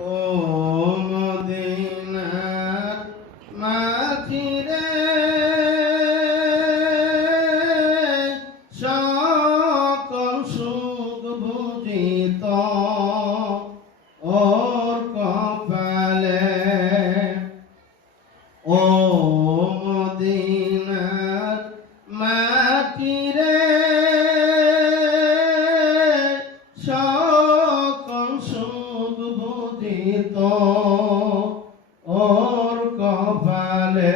ও মদিনার মাঝি রে সকল সুখ বুঝিত ওর কপালে। ও মদিনার মা রে?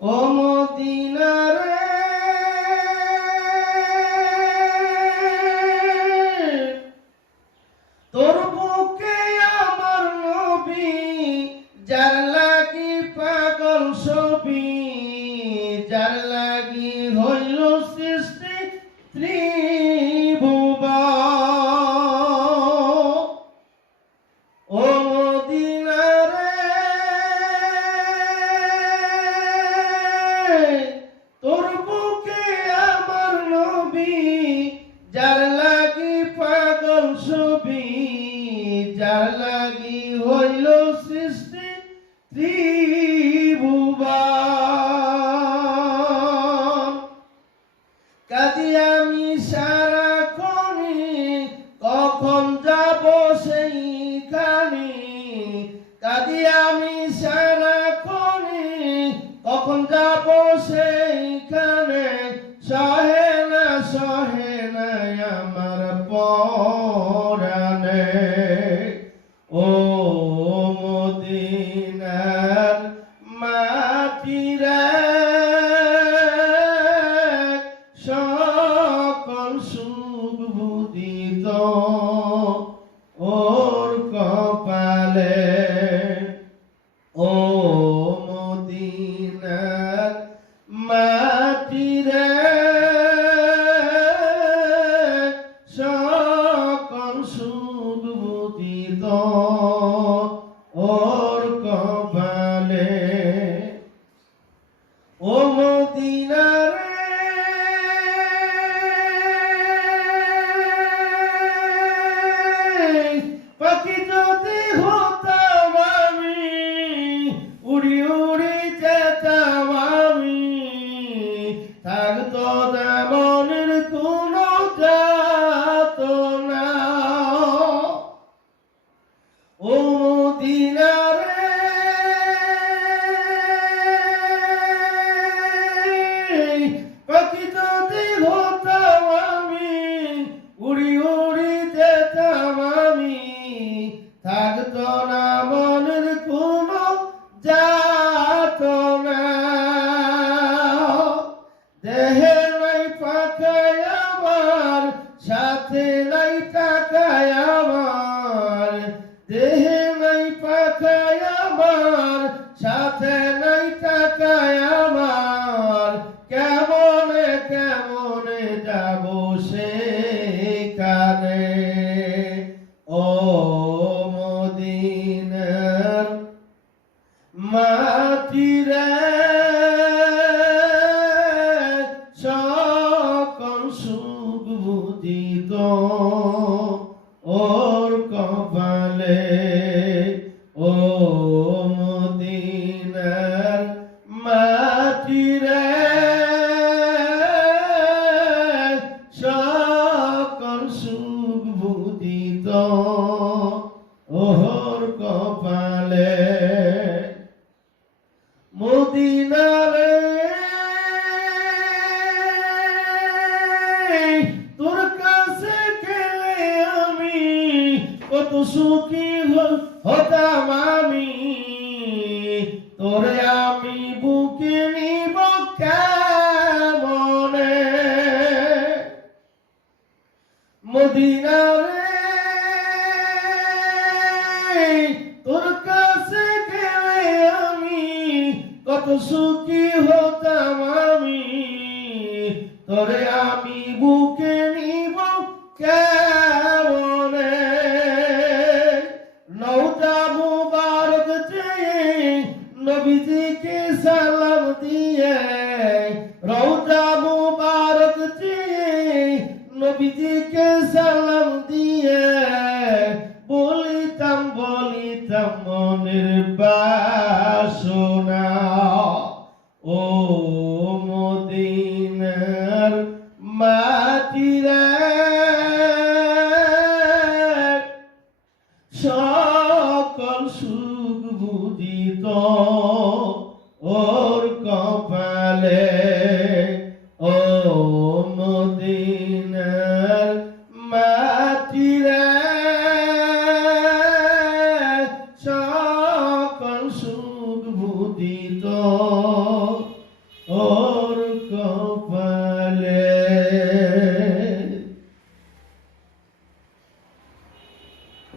ও মদিনা রে। তোর বুকে আমার নবী, যার লাগি পাগল সবি যার লাগি হইল সৃষ্টি তোর বুকে আমার নবী যার লাগি পাগল ছবি যার লাগি হইল সৃষ্টি Oh. রূপ ভূতিত ওহর কপালে। মদিনারে তোর কাছে খেলে আমি কত সুখী হতাম আমি। কত সুখী হতাম আমি। তরে আমি বুকে নিব কে বলিতাম ও মদিনার মাটিরা সকল সুখ বুঝিত Tito.